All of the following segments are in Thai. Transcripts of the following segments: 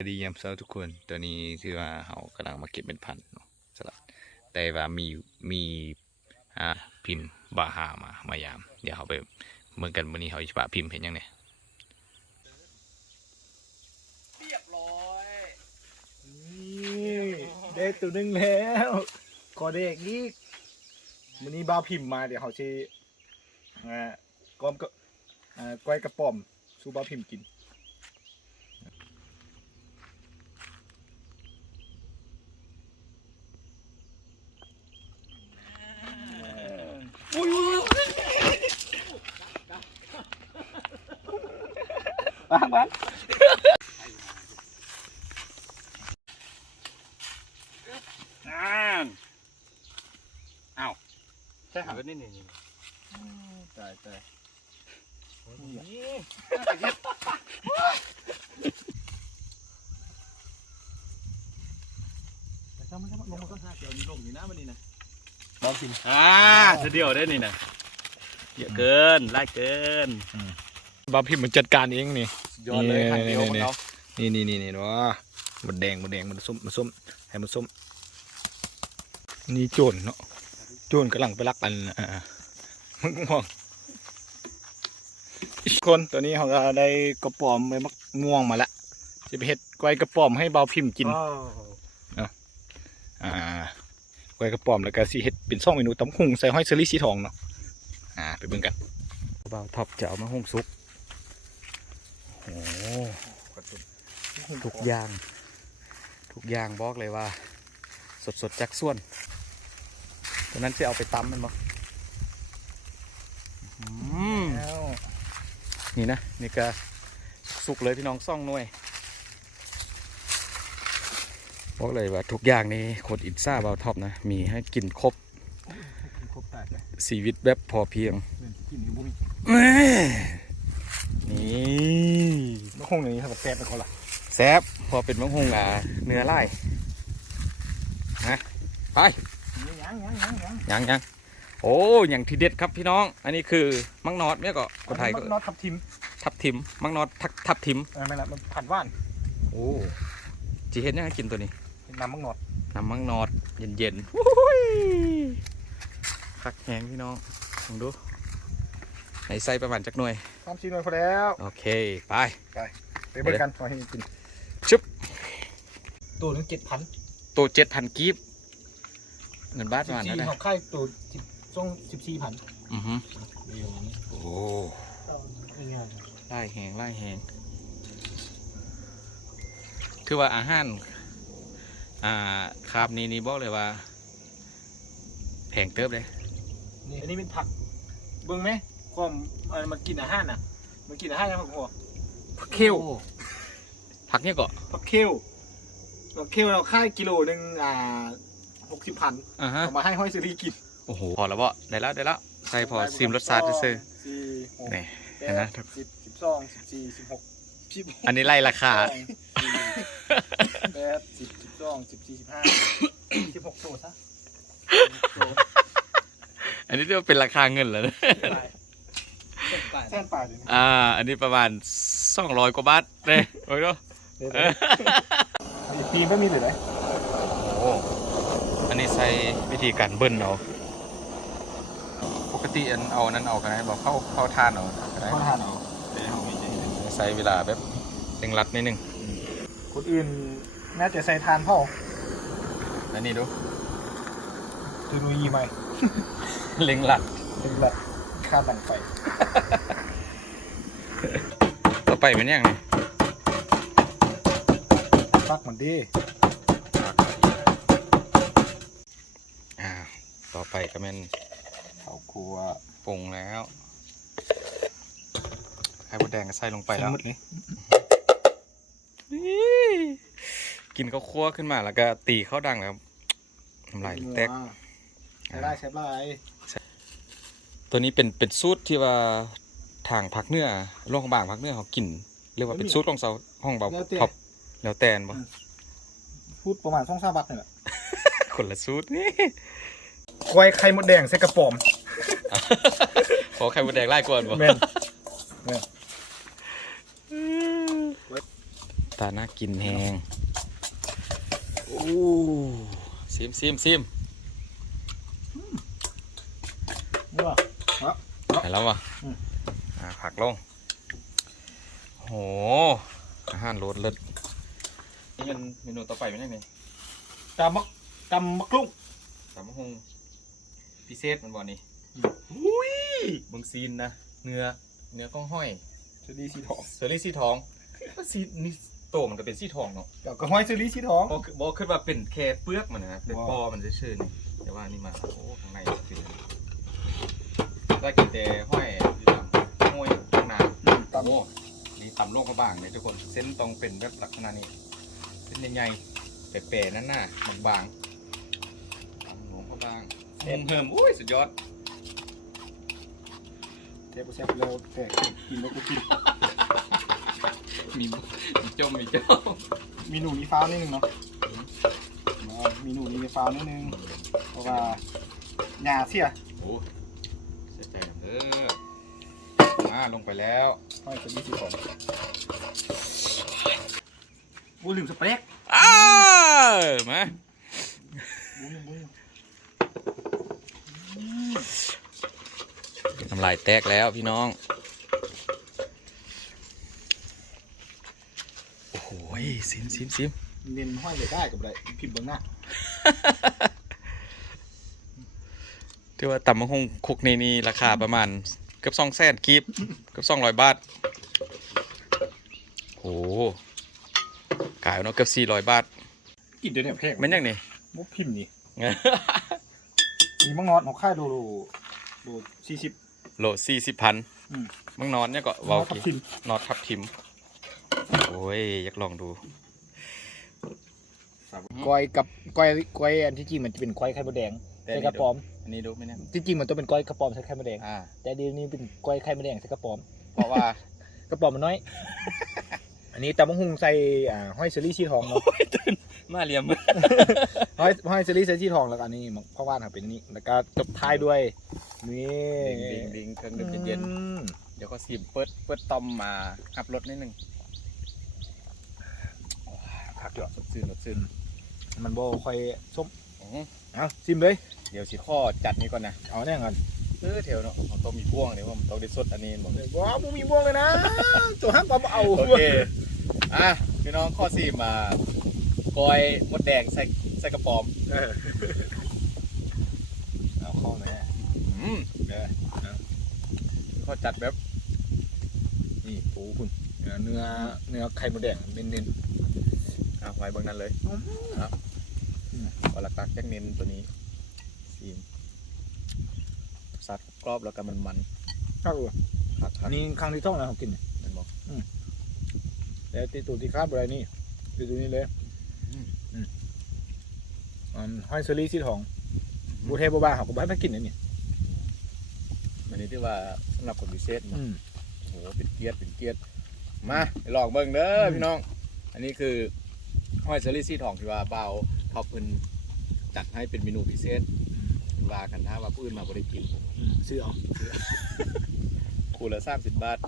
สวัสดียามเช้าทุกคนตัวนี้คือว่าเขากำลังมาเก็บเป็นพันเนาะสลัดแต่ว่ามีมีอ่าพิมพ์บาฮามามายาม เดี๋ยวเขาไปเมืองกันวันนี้เขาจะปะพิมพ์เห็นยังไงเรียบร้อยนี่ได้ตัวหนึงแล้วขอเด็กอีกวันนี้บ้าพิมพ์มาเดี๋ยวเขาจะอ่ากอมก็อ่าก้อยกระป๋อมสู้บ้าพิมพ์กิน บ้างบ้างอ่านอ้าวใช่หานี่นี่นี่ตายตายทำมันทำมันลงมาก็ห้าเดี๋ยวนี้ลงนี่นะวันนี้นะบ้าวพิมพ์อ่าเดียวได้นี่นะเยอะเกินไล่เกิน บาพิมพ์มันจัดการเองนี่ยอดเลยนี่ทางเดียวของเรานี่นี่นี่นี่วะมันแดงมันแดงมันส้มมันส้มให้มันส้ม นี่โจรเนาะโจรกำลังไปลักอันอ่ามึงมองอีกคนตัวนี้เขาก็ได้กระป๋อมไปมักม่วงมาละจะไปเฮ็ดก้อยกระป๋อมให้เบาพิมพ์กินอ่าก้อยกระป๋อมแล้วก็สิเฮ็ดเป็นซ่องเมนูตำหุงใส่ห้อยเซอรี่สีทองเนาะอ่าไปเบิ่งกันเบาท็อปจะเอามาหุ้งซุป โอ้ทุกอย่างทุกอย่างบอกเลยว่า สดสดๆจากส่วนตอนนั้นจะเอาไปตำมันบ่อืมแล้วนี่นะ นี่ก็สุกเลยพี่น้องซ่องหน่วยบอกเลยว่าทุกอย่างนี่โคตรอินซ่าเบาท็อปนะ มีให้กินครบครบตายเลยชีวิตแบบพอเพียง เล่นกินนี่บุ้ย แม่นี่ มัน คงอย่างนี้ครับแซ่บไปคนละแซบพอเป็นมะฮงอะเนื้อไล่ฮะไปยังยังยังยังยังยังโอ้อย่างที่เด็ดครับพี่น้อง อันนี้คือมังนอดเนี่ยก็คนไทยก็น็อตทับทิมทับทิมมังนอดทับทับทิมเออไม่ละมันผัดว่านโอ้จีเห็นยังไงกินตัวนี้น้ำมังนอดน้ำมังนอดเย็นเย็นๆอุ้ยคักแหงพี่น้องลองดูในไส้ประมาณจักหน่วย ทำชิ้นหน่อยพอแล้วโอเค ไป ไปเบิกกันขอให้กินชึบตัวนึงเจ็ดพันตัวเจ็ดพันกีบเงินบาทปสิระบมาณสี่นั้นนะเขาค่ายตัวสิบช่วงสิบสี่พันอือฮึเดียวนี้โอ้ง่ายไล่แหงไล่แหงคือว่าอาหารอ่าคาบนี้นี่บอกเลยว่า แพงเติบเลยๆนี่อันนี้เป็นผักเบิ้งไหม ความเอ่อมันกินอาหารน่ะ มันกินอาหารยังผักหัวผักเคี้ยวผักเนี่ยก็ผักเคลผักเคลเราค่ายกิโลหนึ่งอ่าหกสิบพันอ่าฮะเอามาให้ห้อยซื้อที่กินโอ้โหพอแล้วบ่ได้แล้วได้แล้วใส่พอซิมรสชาติซื่อสี่หกๆนี่แปเห็นไหมดสิบสิบสองสิบสี่สิบหกสิบหกอันนี้ไล่ราคาสองสี่แปดสิบสิบสองสิบสี่สิบห้าสิบหกโซซะอันนี้เรียกว่าเป็นราคาเงินแล้วนะ แท่นป่าเลยอ่า อันนี้ประมาณสองร้อยกว่าบาทเลยโอ้ยเนาะปีไม่มีหรือไรโอ้อันนี้ใช้วิธีการเบิ้ลเอาปกติอันเอานั้นเอากันได้บอกเข้าเข้าทานเอาก็ได้เขาทานเอาใช้เวลาแบบเร่งรัดนิดนึงคนอื่นน่าจะใส่ทานพ่ออันนี้ดูเทคโนโลยีใหม่เร่งรัดเป็นแบบค่าดังไฟ ต่อไปเป็นยังไงฟักมันดีอ่าต่อไปก็เป็นข้าวครัวปรุงแล้วไข่มดแดงก็ใส่ลงไปแล้วสมุดเลยกินข้าวคั่วขึ้นมาแล้วก็ตีข้าวดังแล้วทำลายแตกใช้ได้ใช้ได้ ตัวนี้เป็นเป็นสูตรที่ว่าทางพักเหนื้อโรงพยาบาลพักเหนื้อเขากินเรียกว่าเป็นสูตรของเสาห้องเบาท็อปแล้วแต่นบ่พูดประมาณสองสามบัตเนี่ยแหละคนละสูตรนี่ ควายไข่มดแดงใส่กระป๋อม ขอไข่มดแดงไล่ก่อนบ่แม่นตาน่ากินแหงโอ้ซิมซิมซิม นี่ว่ะ ไหนแล้ววะอืมอ่าผักลงโหอาหารรสเลิศนี่เป็นเมนูต่อไปไหมเนี่ยกำมักกำมักลุ่งสามหงพิเศษมันบ่นี่อุ้ยเบิ่งซีนนะเนื้อเนื้อก้องห้อยเซรีสีทองเซอรี่สีทองสีนี่โตมันก็เป็นสีทองเนาะกับกระห้อยเซรีสีทองบอบอกขึ้นว่าเป็นแค่เปลือกมันนะเป็นว้าวปอมันเชื่อๆนี่แต่ว่านี่มาโอ้ข้างในเป็น ได้กินแต่ห้อยอยู่ตามห้อยข้งหน้าตำโอ้นี่ตำโลกกระบางเลยทุกคนเส้นต้องเป็นแบบลักษณะนี้เส้นใหญ่ๆเป๋ๆนั่นน่ะบางๆตำโลกกระบางเฮิมเฮิมอุ้ยสุดยอดเทปแซ่บแล้วแต่กินแล้วก็กินมีมีจมมีเจ้ามีหนูมีฟ้านิดนึงเนาะมีหนูมีฟ้านิดนึงเพราะว่าหญ้าเสียโอ้าลงไปแล้วห้อยเซรีสีทองโอ้ลืมสเปรกอ้าวมาบุ้งบุ้งน้ำลายแตกแล้วพี่น้อง โอ้โหซิมซิมซิมเน้นห้อยเลยได้กับไรพิมพ์เบื้องหน้าที่ว่าตำมะฮงคุกในนี้ราคาประมาณ เกือบสองแสนกีบเกือบสองร้อยบาทโอ้โหขายเนาะเกือบสี่ร้อยบาทกินเดี๋ยวนี้แพงแมันยังนี่มุกพิมพ์นี่ มีมังนอดของค่ายโลโลโลสี่สิบโลสี่สิบพันอืมมึงนอนเนี่ยก็เว้าทับกี่ทิมนอนทับทิม โอ้ย อยากลองดู ก้อยกับก้อยก้อยอันที่จริงมันจะเป็นก้อยไข่มดแดงแต่ใส่นี่กระป๋อม อันนี้ดูไหมเนี่ยจริงๆมันต้องเป็นก้อยกระป๋อมใส่ไข่มดแดง อ่า แต่เดี๋ยวนี้เป็นก้อยไข่มดแดงใส่กระป๋อม เพราะว่า กระป๋อมมันน้อย อันนี้ตำมะฮุงใส่อ่าห้อยเซอรี่ชีทองเนาะ มาเรียมห้อยห้อยเซอรี่ใส่ชีทองแล้วก็อันนี้มันเพราะว่าเขาเป็นนี่แล้วก็จบท้ายด้วยนี่บิงบิงบิงเครื่องดื่มเย็นอืมๆเดี๋ยวก็สิเปิดเปิดตอมมาขับรถนิดนึงผักเยอะสดชื่นสดชื่นมันโบค่อยส้มอื้อหือ เอาซิมเลย เดี๋ยวสิข้อจัดนี้ก่อนนะ เอาแน่ก่อนเออเถวเนาะของต้องมีพ่วงเดี๋ยวผมต้องได้สดอันนี้บอกเลยว้าวมึงมีบ่วงเลยนะตัวห้ามเอาเอาโอเคอะพี่น้องข้อสี่มาก้อยมดแดงใส่ใส่กระป๋อมเออเอาเข้าแม่อืมเออข้อจัดแบบนี่ปูคุณเนื้อเนื้อเนื้อไข่มดแดงเน้นเอาไว้เบางนั้นเลยครับ อืมวลาตักแจ็คเน้นตัวนี้ซีมซัดกรอบแล้วก็มันมันๆครับเออๆหักหัอักนนี้ครั้งที่ท่องนะผมกินเนี่ยมันบอกแต่ตีตัวที่คาดอะไรนี่ตีตัวนี้เลยอืมอืมอันห้อยเซอรี่สีทองบูเทบูบาเขาก็บ้านมากินนะนี่อันนี้ที่ว่าสำหรับคนพิเศษเนอะอืมโอ้โหเป็นเกียรติเป็นเกียรติมาไปลองเบิ่งเด้ออืมพี่น้อง อันนี้คือห้อยเซอรี่ซี่ทองที่ว่าเบาท็อปเพิ่น จัดให้เป็นเมนูพิเศษว่ากันถ้าว่าผู้อื่นมาบ่ได้กินอืมซื้อเอาคูละสามสิบบาท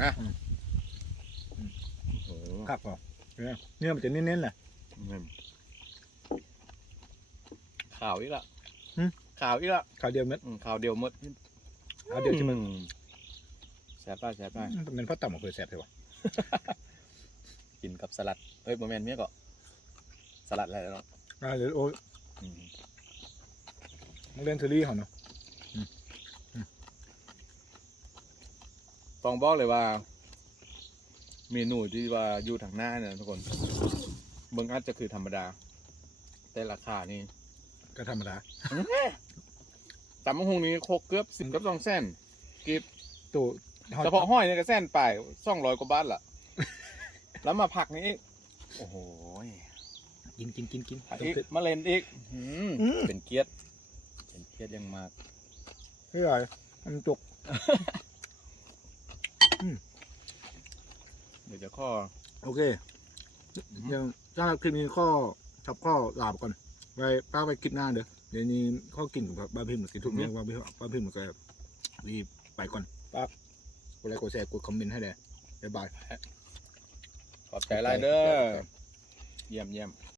นะอืมอืมโอ้โหครับเปล่าเนี่ยเนื้อมันจะเน้นๆแหละอืมข่าวอีกละหึข่าวอีกละข้าวเดียวเม็ดอืมข่าวเดียวหมดข้าวเดียวที่มันอืแซ่บป่ะแซ่บป่ะมันเป็นเพราะต่ำของเพื่อแซ่บเลยวะกินกับสลัดเอ้ยบะแมนเมียก็สลัดอะไรแล้วเนาะอ่าเดี๋ยวโอ้ยอืมมัน เล่นเซอรี่เขาเนาะต้องบอกเลยว่า เมนูที่ว่าอยู่ทางหน้าเนี่ยทุกคนเบิ่งอาจจะคือธรรมดา แต่ราคานี่ก็ธรรมดาตำมะฮงนี้โคกเกือบสิบกับสองแสนกิบตัวเฉพาะห้อยเนี่ยก็แสนไปสองร้อยกว่าบาทละแล้วมาผักนี้ โอ้โห กินกินกินกินผักอีกมะเร็นอีกอืมอืมเป็นเกียรติเป็นเกียรติอยังมากเฮ้ยอะไรมันจกเดี๋ยวจะข้อ โอเคเดี๋ยวถ้าคลิปนี้ข้อทับข้อลาบก่อนไปป้าไปคลิปหน้าเด้อเดี๋ยวนี้ข้อกินกับบ้านพิมพ์กินทุกเรื่องบ้านพิมพ์บ้านพิมพ์ก็รีบไปก่อนป้ากดไลค์กดแชร์กดคอมเมนต์ให้เลยบ๊ายบายขอบใจหลายเด้อเยี่ยมเยี่ยม